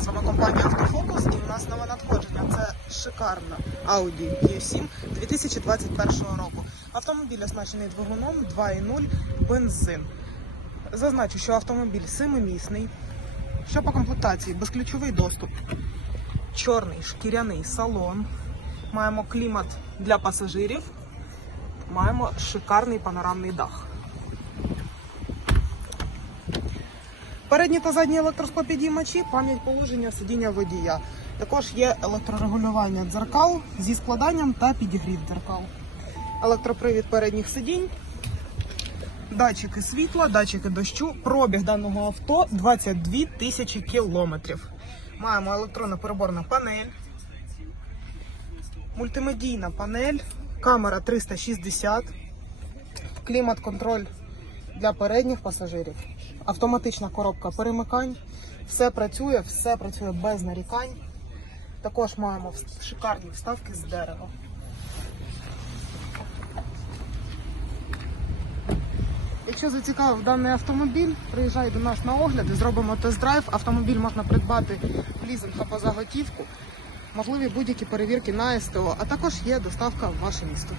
з компанія Автофокус і у нас нове надходження. Це шикарна Audi Q7 2021 року. Автомобіль оснащений двигуном 2.0 бензин. Зазначу, що автомобіль семимісний. Що по комплектації? Безключовий доступ, чорний шкіряний салон. Маємо клімат для пасажирів. Маємо шикарний панорамний дах. Передні та задні електросклопідіймачі, пам'ять положення сидіння водія. Також є електрорегулювання дзеркал зі складанням та підігрів дзеркал. Електропривід передніх сидінь, датчики світла, датчики дощу. Пробіг даного авто 22 тисячі кілометрів. Маємо електронно переборна панель, мультимедійна панель, камера 360, клімат-контроль для передніх пасажирів, автоматична коробка перемикань. Все працює, все працює без нарікань. Також маємо шикарні вставки з дерева. Якщо зацікавив даний автомобіль, приїжджай до нас на огляд і зробимо тест-драйв. Автомобіль можна придбати в лізинг або за готівку. Можливі будь-які перевірки на СТО, а також є доставка в ваше місто.